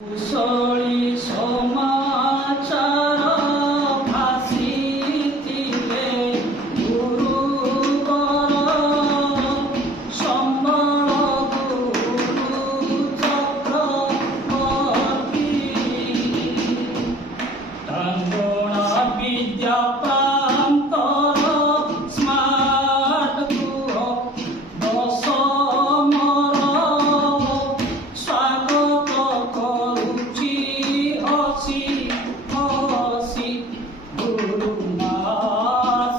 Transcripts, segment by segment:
কুশলী সমাচার ভাসিଥିଲେ গুরুবর সম্বল গুরু চক্রবর্তী টাঙ্গনা বিদ্যা প্রান্তর স্মার্ট গৃহ দশমর স্বাগত କରୁଛି ହସି ହସି ଗୁରୁମା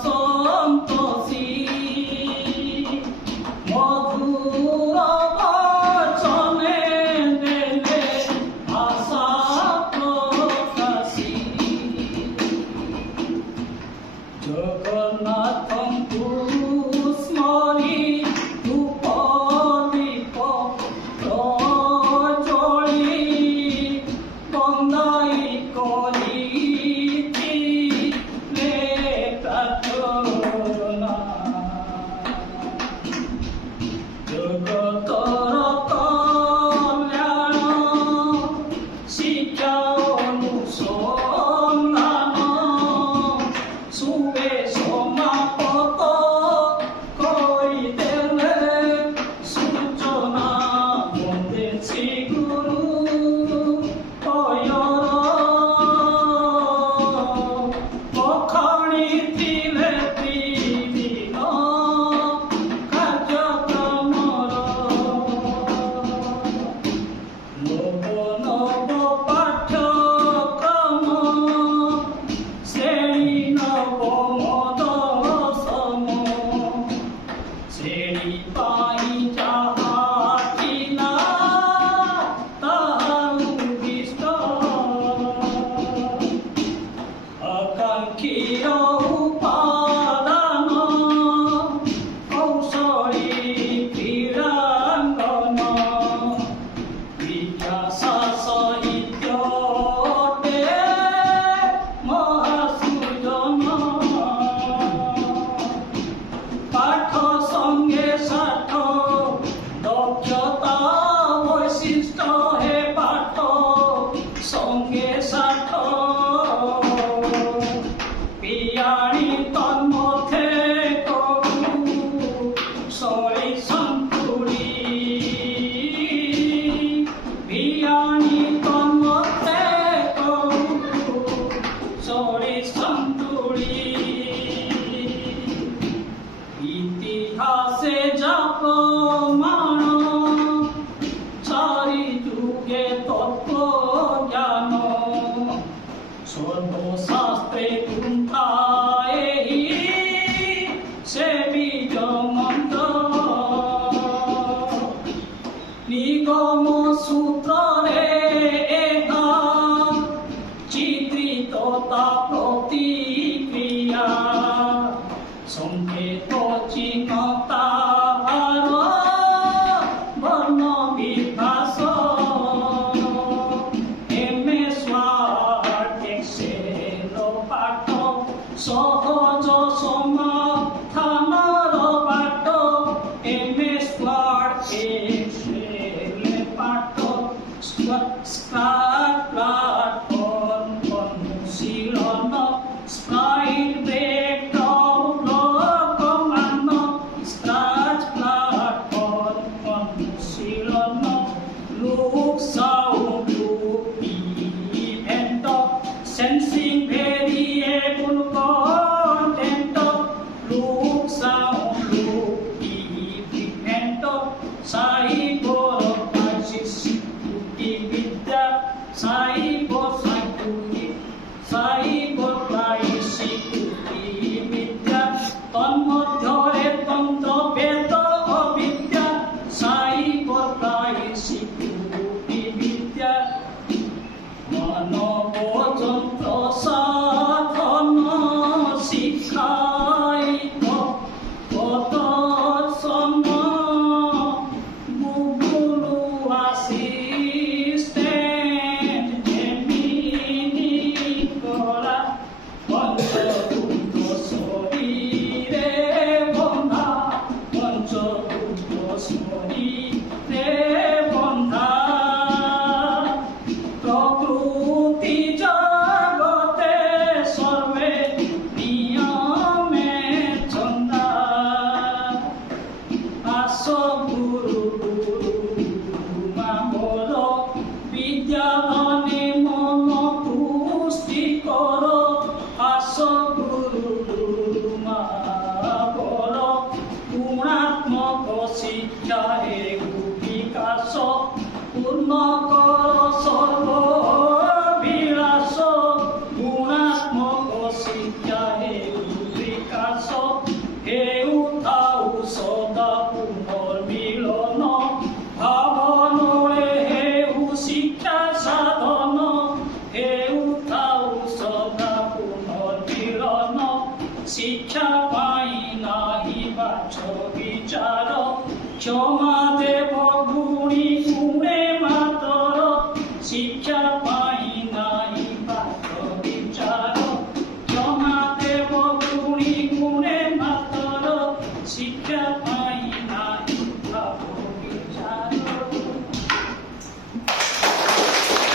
ସନ୍ତୋଷୀ ମଧୁର ବଚନେ ଦେଲେ ଆଶା ପ୍ରକାଶୀ ଜଗନ୍ନାଥଙ୍କୁ ସ୍ମରି ଧୂପ ଦୀପ ପ୍ରଜ୍ୱଳି ବନ୍ଦାଇ କରିଥିଲେ ପ୍ରାର୍ଥନା ଜଗତର କଲ୍ୟାଣ ଶିକ୍ଷା ଅନୁସନ୍ଧାନ ସୁବେ ସମାପତ କରିଦେଲେ ସୂଚନା ବନ୍ଦେ ଶ୍ରୀ ଗୁରୁ ପଖାଣିଥିଲେ ତ୍ରିଦିନ କାର୍ଯ୍ୟକ୍ରମର ନବ ନବ ପାଠ୍ୟକ୍ରମ ଶ୍ରେଣୀ ନବମ ଦଶମ ଶ୍ରେଣୀ ପାଇଁ ଯାହା ଥିଲା ତାହା ଉଦ୍ଦିଷ୍ଟ ଆକାଂକ୍ଷୀର ଉପାଦାନ କୌଶଳୀ କ୍ରୀଡ଼ାଙ୍ଗନ ବିକାଶ ସାହିତ୍ୟ ଅଟେ ମହାସୃଜନ ପାଠ ସଙ୍ଗେ ଷାଠ ଦକ୍ଷତା ବୈଶିଷ୍ଟ୍ୟ হে ପାଠ ସଙ୍ଗେ ଷାଠ পিয়াণী তন্মধ্যে কৌশলী সন্তুলি পিয়াণী তন্মধ্যে কৌশলী সন্তুলি ইতিহাসে যা প্রমাণ চারি যুগে তত্ত্ব জ্ঞান সর্বশাস্ত্রে গুন্থায় সে বীজ মন্ত্র নিগম সূত্রে একা চিত্রিত তা প্রতিক্রিয়া সংকেত চিহ্ন তাহার বর্ণ বিভাস MS Word Excel পাঠ সহজ সমাধানর পাঠ MS Word Excel পাঠ স্ক্রাচ প্ল্যাটফর্ম অনুশীলন sprite breakdown command Scratch platform অনুশীলন look sound look event sensing variable content look sound look event cyber সাইকুটি বিদ্যা সাইবর সাইকুটি বিদ্যা তন্মধ্যে তন্ত্র বেদ অবিদ্যা সাইবর সিকুটি বিদ্যা মানব যন্ত্র সাধন শিক্ষায়িত প্রদর্শন গুগল আসিস্ট্যান্ট জেমিনি বিদ্যাদানে মন পুষ্টি কর আস গুরু মা বল গুণাত্মক শিক্ষা হে বিকাশ পূর্ণ কর সর্ববিলাস গুণাত্মক শিক্ষা হে বিকাশ হেউথাউ সদা পুনর্মিলন ভাবনরে হেউ শিক্ষা সাধন হেউথাউ সদা পুনর্মিলন শিক্ষা পাই নাহি বাছ বিচার ক্ষমা দেব গুণী গুণে মাতর শিক্ষা পাই